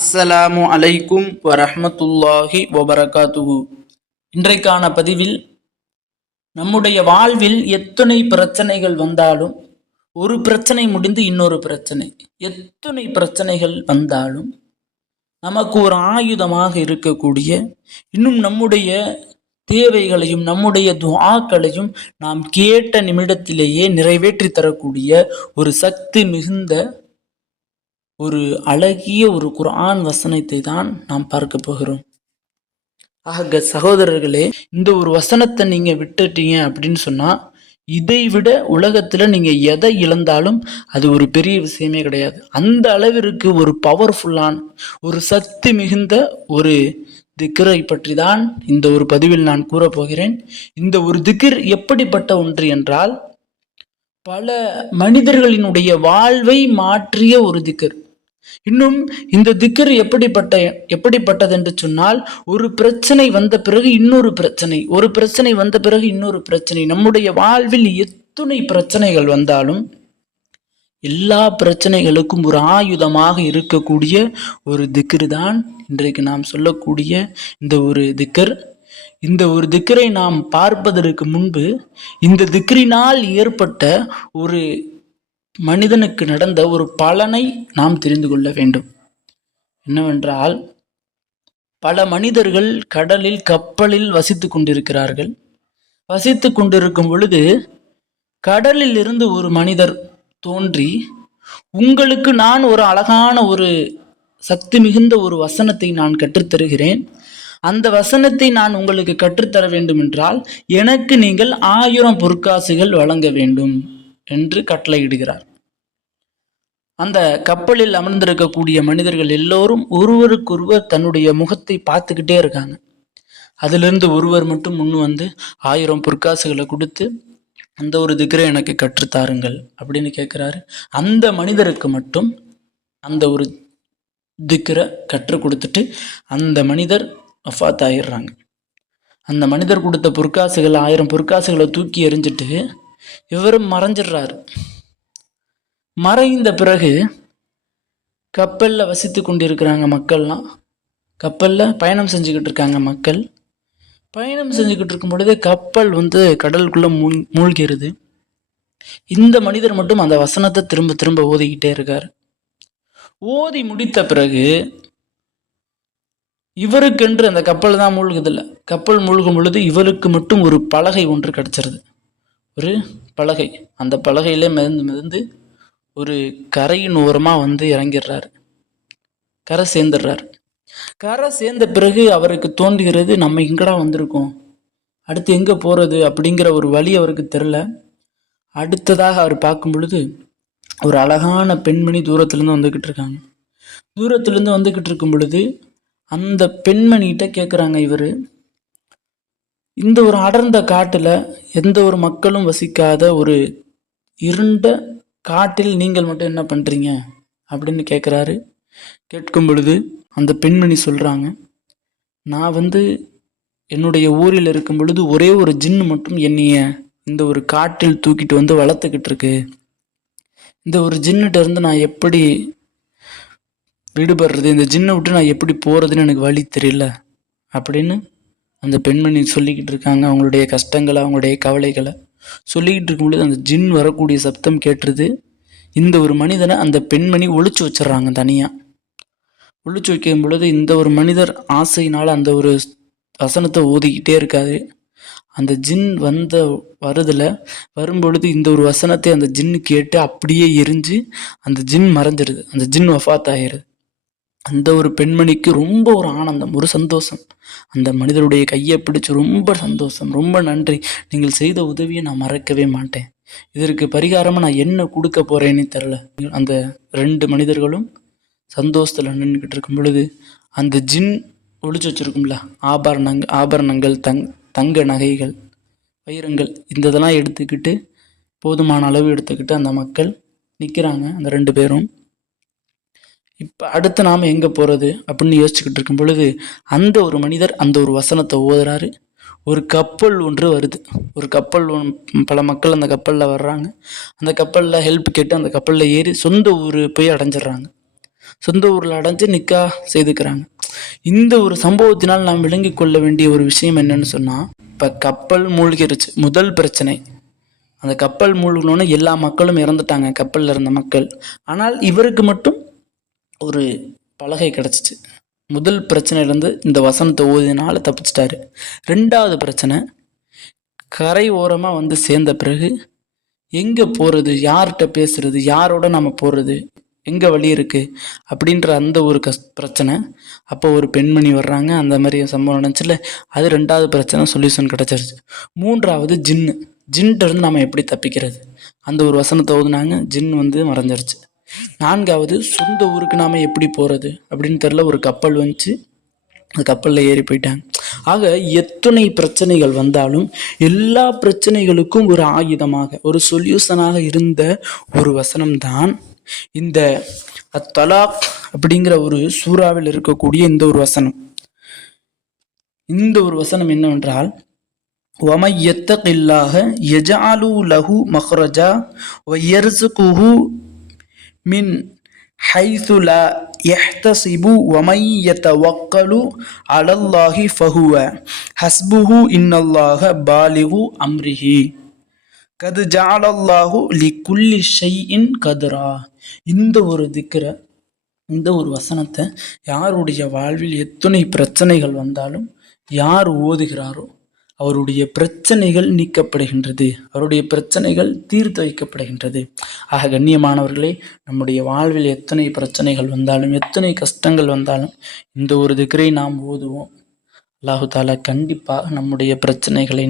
அஸ்ஸலாமு அலைக்கும் வரஹ்மத்துல்லாஹி வபரகாத்துஹு. இன்றைக்கான பதிவில் நம்முடைய வாழ்வில் எத்தனை பிரச்சனைகள் வந்தாலும் ஒரு பிரச்சனை முடிந்து இன்னொரு பிரச்சனை. எத்தனை பிரச்சனைகள் வந்தாலும் நமக்கு ஒரு ஆயுதமாக இருக்கக்கூடிய இன்னும் நம்முடைய தேவைகளையும் நம்முடைய துவாக்களையும் நாம் கேட்ட நிமிடத்திலேயே நிறைவேற்றி தரக்கூடிய ஒரு சக்தி மிகுந்த ஒரு அழகிய ஒரு குரான் வசனத்தை தான் நாம் பார்க்க போகிறோம். ஆக சகோதரர்களே இந்த ஒரு வசனத்தை நீங்க விட்டுட்டீங்க அப்படின்னு சொன்னா இதை விட உலகத்தில் நீங்கள் எதை இழந்தாலும் அது ஒரு பெரிய விஷயமே கிடையாது. அந்த அளவிற்கு ஒரு பவர்ஃபுல்லான ஒரு சக்தி மிகுந்த ஒரு திக்கரை பற்றி தான் இந்த ஒரு பதிவில் நான் கூறப் போகிறேன். இந்த ஒரு திக்கர் எப்படிப்பட்ட ஒன்று என்றால் பல மனிதர்களினுடைய வாழ்வை மாற்றிய ஒரு திக்கர். இன்னும் இந்த திக்கர் எப்படிப்பட்ட எப்படிப்பட்டது என்று சொன்னால் ஒரு பிரச்சனை வந்த பிறகு இன்னொரு பிரச்சனை ஒரு பிரச்சனை வந்த பிறகு இன்னொரு பிரச்சனை. நம்முடைய வாழ்வில் எத்துணை பிரச்சனைகள் வந்தாலும் எல்லா பிரச்சனைகளுக்கும் ஒரு ஆயுதமாக இருக்கக்கூடிய ஒரு திக்கர் தான் இன்றைக்கு நாம் சொல்லக்கூடிய இந்த ஒரு திக்கர் இந்த ஒரு திக்கரை நாம் பார்ப்பதற்கு முன்பு இந்த திக்கரினால் ஏற்பட்ட ஒரு மனிதனுக்கு நடந்த ஒரு பலனை நாம் தெரிந்து கொள்ள வேண்டும். என்னவென்றால் பல மனிதர்கள் கடலில் கப்பலில் வசித்து கொண்டிருக்கிறார்கள். வசித்து கொண்டிருக்கும் பொழுது கடலில் இருந்து ஒரு மனிதர் தோன்றி உங்களுக்கு நான் ஒரு அழகான ஒரு சக்தி மிகுந்த ஒரு வசனத்தை நான் கற்றுத்தருகிறேன். அந்த வசனத்தை நான் உங்களுக்கு கற்றுத்தர வேண்டும் என்றால் எனக்கு நீங்கள் ஆயிரம் பொற்காசுகள் வழங்க வேண்டும் என்று கட்டளையிடுகிறார். அந்த கப்பலில் அமர்ந்திருக்கக்கூடிய மனிதர்கள் எல்லோரும் ஒருவருக்கொருவர் தன்னுடைய முகத்தை பார்த்துக்கிட்டே இருக்காங்க. அதிலிருந்து ஒருவர் மட்டும் முன் வந்து ஆயிரம் பொற்காசுகளை கொடுத்து அந்த ஒரு திக்ரை எனக்கு கற்றுத்தாருங்கள் அப்படின்னு கேட்குறாரு. அந்த மனிதருக்கு மட்டும் அந்த ஒரு திக்ரை கற்றுக் கொடுத்துட்டு அந்த மனிதர் வஃத் ஆயிடுறாங்க. அந்த மனிதர் கொடுத்த பொற்காசுகள் ஆயிரம் பொற்காசுகளை தூக்கி எறிஞ்சிட்டு இவரும் மறைஞ்சிடுறாரு. மறைந்த பிறகு கப்பலில் வசித்து கொண்டிருக்கிறாங்க மக்கள்லாம். கப்பலில் பயணம் செஞ்சுக்கிட்டு இருக்காங்க மக்கள். பயணம் செஞ்சுக்கிட்டு இருக்கும் பொழுதே கப்பல் வந்து கடலுக்குள்ளே மூழ் மூழ்கிறது. இந்த மனிதர் மட்டும் அந்த வசனத்தை திரும்ப திரும்ப ஓதிக்கிட்டே இருக்கார். ஓதி முடித்த பிறகு இவருக்கென்று அந்த கப்பல் தான் மூழ்குதில்ல. கப்பல் மூழ்கும் பொழுது இவருக்கு மட்டும் ஒரு பலகை ஒன்று கிடச்சிருது. ஒரு பலகை. அந்த பலகையிலே மிதந்து மிதந்து ஒரு கரையின் ஓரமாக வந்து இறங்கிடுறாரு. கரை சேர்ந்துடுறாரு. கரை சேர்ந்த பிறகு அவருக்கு தோன்றுகிறது நம்ம எங்கடா வந்திருக்கோம்? அடுத்து எங்கே போகிறது அப்படிங்கிற ஒரு வழி அவருக்கு தெரில அடுத்ததாக அவர் பார்க்கும் பொழுது ஒரு அழகான பெண்மணி தூரத்துலேருந்து வந்துக்கிட்டு இருக்காங்க. தூரத்துலேருந்து வந்துக்கிட்டு இருக்கும் பொழுது அந்த பெண்மணிகிட்ட கேட்குறாங்க இவர் இந்த ஒரு அடர்ந்த காட்டில் எந்த ஒரு மக்களும் வசிக்காத ஒரு இருண்ட காட்டில் நீங்கள் மட்டும் என்ன பண்ணுறீங்க அப்படின்னு கேட்குறாரு கேட்கும் பொழுது அந்த பெண்மணி சொல்கிறாங்க நான் வந்து என்னுடைய ஊரில் இருக்கும் பொழுது ஒரே ஒரு ஜின்னு மட்டும் என்னைய இந்த ஒரு காட்டில் தூக்கிட்டு வந்து வளர்த்துக்கிட்டு இருக்கு. இந்த ஒரு ஜின்னுட்ட இருந்து நான் எப்படி விடுபடுறது? இந்த ஜின்னை விட்டு நான் எப்படி போகிறதுன்னு எனக்கு வழி தெரியல. அப்படின்னு அந்த பெண்மணி சொல்லிக்கிட்டு இருக்காங்க அவங்களுடைய கஷ்டங்களை அவங்களுடைய கவலைகளை. சொல்லிக்கிட்டு இருக்கும் பொழுது அந்த ஜின் வரக்கூடிய சப்தம் கேட்டுருது இந்த ஒரு மனிதனை அந்த பெண்மணி ஒழிச்சு வச்சிடுறாங்க தனியாக ஒழிச்சு வைக்கும் பொழுது இந்த ஒரு மனிதர் ஆசையினால் அந்த ஒரு வசனத்தை ஓதிக்கிட்டே இருக்காரு. அந்த ஜின் வந்த வருதில் வரும்பொழுது இந்த ஒரு வசனத்தை அந்த ஜின்னு கேட்டு அப்படியே எரிஞ்சு அந்த ஜின் மறைஞ்சிடுது அந்த ஜின் வஃபாத் ஆகிடுது அந்த ஒரு பெண்மணிக்கு ரொம்ப ஒரு ஆனந்தம் ஒரு சந்தோஷம். அந்த மனிதருடைய கையை பிடிச்சு ரொம்ப சந்தோஷம் ரொம்ப நன்றி. நீங்கள் செய்த உதவியை நான் மறக்கவே மாட்டேன். இதற்கு பரிகாரமாக நான் என்ன கொடுக்க போகிறேன்னு தெரில அந்த ரெண்டு மனிதர்களும் சந்தோஷத்தில் நின்றுக்கிட்டு இருக்கும் பொழுது அந்த ஜின் ஒழிச்சு வச்சுருக்கும்ல ஆபரணங் ஆபரணங்கள் தங் தங்க நகைகள் வைரங்கள் இந்த இதெல்லாம் எடுத்துக்கிட்டு போதுமான அளவு எடுத்துக்கிட்டு அந்த மக்கள் நிற்கிறாங்க அந்த ரெண்டு பேரும் இப்போ அடுத்து நாம் எங்கே போகிறது அப்படின்னு யோசிச்சுக்கிட்டு இருக்கும் பொழுது அந்த ஒரு மனிதர் அந்த ஒரு வசனத்தை ஓதுறாரு. ஒரு கப்பல் ஒன்று வருது. ஒரு கப்பல் ஒன்- பல மக்கள் அந்த கப்பலில் வர்றாங்க. அந்த கப்பலில் ஹெல்ப் கேட்டு அந்த கப்பலில் ஏறி சொந்த ஊர் போய் அடைஞ்சிடுறாங்க. சொந்த ஊரில் அடைஞ்சு நிக்கா செய்துக்கிறாங்க. இந்த ஒரு சம்பவத்தினால் நாம் விளங்கி கொள்ள வேண்டிய ஒரு விஷயம் என்னன்னு சொன்னால் இப்போ கப்பல் மூழ்கிருச்சு. முதல் பிரச்சனை. அந்த கப்பல் மூழ்கினோன்னு எல்லா மக்களும் இறந்துட்டாங்க. கப்பலில் இருந்த மக்கள். ஆனால் இவருக்கு மட்டும் ஒரு பலகை கிடச்சிச்சு. முதல் பிரச்சனையிலேருந்து இந்த வசனத்தை ஓதினால தப்பிச்சிட்டாரு. ரெண்டாவது பிரச்சனை கரை ஓரமாக வந்து சேர்ந்த பிறகு எங்கே போகிறது யார்கிட்ட பேசுறது யாரோட நம்ம போகிறது எங்கே வழி இருக்குது அப்படின்ற அந்த ஒரு கஸ் பிரச்சனை. அப்போ ஒரு பெண்மணி வர்றாங்க அந்த மாதிரி சம்பவம் நினச்சில அது ரெண்டாவது பிரச்சனை சொல்யூஷன் கிடச்சிருச்சு. மூன்றாவது ஜின்னு. ஜின்ட்ட இருந்து நம்ம எப்படி தப்பிக்கிறது? அந்த ஒரு வசனத்தை ஓதுனாங்க ஜின் வந்து மறைஞ்சிருச்சு. நான்காவது சொந்த ஊருக்கு நாம் எப்படி போகிறது அப்படின்னு தெரில ஒரு கப்பல் வந்துச்சு. அந்த கப்பலில் ஏறி போயிட்டாங்க. ஆக எத்தனை பிரச்சனைகள் வந்தாலும் எல்லா பிரச்சனைகளுக்கும் ஒரு ஆயுதமாக ஒரு சொல்யூஷனாக இருந்த ஒரு வசனம்தான் இந்த அத்தலாக் அப்படிங்கிற ஒரு சூறாவில் இருக்கக்கூடிய இந்த ஒரு வசனம். இந்த ஒரு வசனம் என்னவென்றால் ஒமை எத்தகில்லாக எஜாலு லஹு மஹ்ரஜா ஒயர்சுகுஹு மின் ஹைசுலா எஹ்தசிபு வமையத்த வக்கலு அலல்லாஹி ஃபஹுவ. ஹஸ்புஹு இன்னல்லாஹ பாலிஹு அம்ரிஹி. கது ஜாலல்லாஹு லி குல்லி ஷை இன் கதுரா. இந்த ஒரு திக்கிற இந்த ஒரு வசனத்தை யாருடைய வாழ்வில் எத்தனை பிரச்சனைகள் வந்தாலும் யார் ஓதுகிறாரோ அவருடைய பிரச்சனைகள் நீக்கப்படுகின்றது. அவருடைய பிரச்சனைகள் தீர்த்து வைக்கப்படுகின்றது. ஆக கண்ணியமானவர்களே நம்முடைய வாழ்வில் எத்தனை பிரச்சனைகள் வந்தாலும் எத்தனை கஷ்டங்கள் வந்தாலும் இந்த ஒரு திகரை நாம் ஓதுவோம். அல்லாஹு தாலா கண்டிப்பாக நம்முடைய பிரச்சனைகளை